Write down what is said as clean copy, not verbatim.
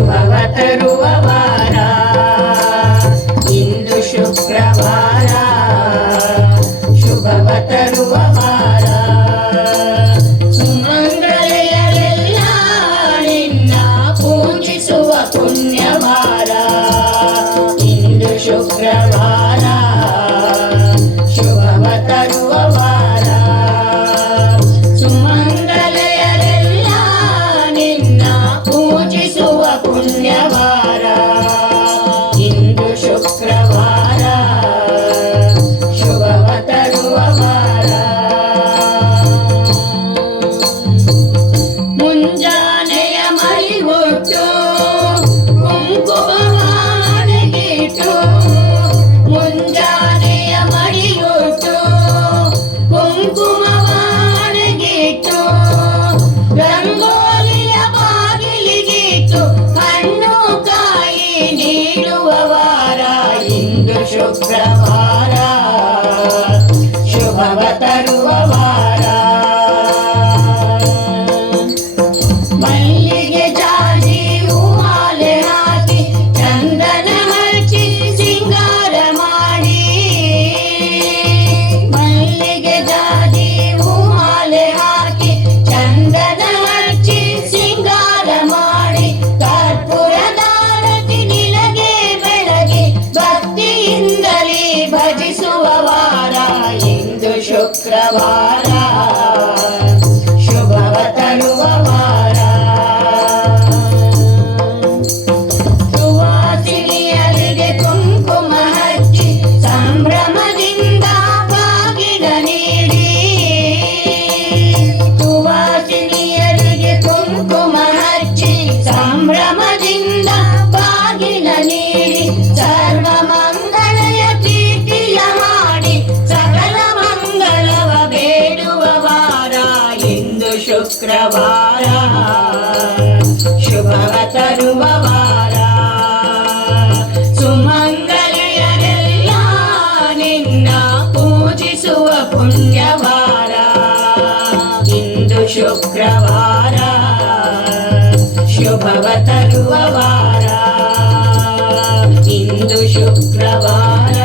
ಶುಭವ ತರುವ ವಾರ ಇಂದು ಶುಕ್ರವಾರ ಶುಭವ ತರುವ ವಾರ ಸುಮಂಗಲೆಯರೆಲ್ಲ ನಿನ್ನ ಪೂಜಿಸುವ ಪುಣ್ಯವಾರ ಇಂದು ಶುಕ್ರವಾರ ಶುಭವ ತರುವ ವಾರ ಸುಮಂಗಲೆಯರೆಲ್ಲ ನಿನ್ನ ಪೂಜಿಸುವ ಪುಣ್ಯವಾರ ಇಂದು ಶುಕ್ರವಾರ ಶುಭವ ತರುವ ವಾರ ಮುಂಜಾನೆಯ ಮೈಗೊಟ್ಟು ಕುಂಕುಮವಾಣೆಗಿಟ್ಟು ಮುಂಜಾನೆಯ ಮಡಿಗೊಟ್ಟು ಕುಂಕುಮವಾಣೆಗಿಟ್ಟು ರಂಗೋಲಿಯ ಬಾಗಿಲಿಗಿಟ್ಟು ಹಣ್ಣು ಕಾಯಿ ನೀಡುವ ವಾರ ಇಂದು ಶುಕ್ರವಾರ ಶುಭವ ತರುವ ವಾರ ಮಲ್ಲಿಗೆ ಜಾಜಿ ಹೂಮಾಲೆ ಹಾಕಿ ಚಂದನ ಹಚ್ಚಿ ಸಿಂಗಾರ ಮಾಡಿ ಮಲ್ಲಿಗೆ ಜಾಜಿ ಹೂಮಾಲೆ ಹಾಕಿ ಚಂದನ ಹಚ್ಚಿ ಸಿಂಗಾರ ಮಾಡಿ ಕರ್ಪೂರದಾರತಿ ನಿನಗೆ ಬೆಳಗಿ ಭಕ್ತಿಯಿಂದಲೇ ಭಜಿಸುವ ವಾರ ಇಂದು ಶುಕ್ರವಾರ ಶುಭವ ತರುವ ವಾರ ಸುವಾಸಿನಿಯರಿಗೆ ಕುಂಕುಮ ಹಚ್ಚಿ ಸಂಭ್ರಮದಿಂದ ಬಾಗಿನ ನೀಡಿ ಸುವಾಸಿನಿಯರಿಗೆ ಕುಂಕುಮ ಹಚ್ಚಿ ಸಂಭ್ರಮದಿಂದ ಬಾಗಿನ ನೀಡಿ ಸರ್ವ ಮಂಗಳಯ ಕೀರ್ತಿಯ ಮಾಡಿ ಸಕಲ ಮಂಗಳವ ಬೇಡುವ ವಾರ ಇಂದು ಶುಕ್ರವಾರ ಶುಭವ ತರುವ ವಾರ ಸುಮಂಗಲೆಯರೆಲ್ಲ ನಿನ್ನ ಪೂಜಿಸುವ ಪುಣ್ಯವಾರ ಇಂದು ಶುಕ್ರವಾರ ಶುಭವ ತರುವ ವಾರ ಇಂದು ಶುಕ್ರವಾರ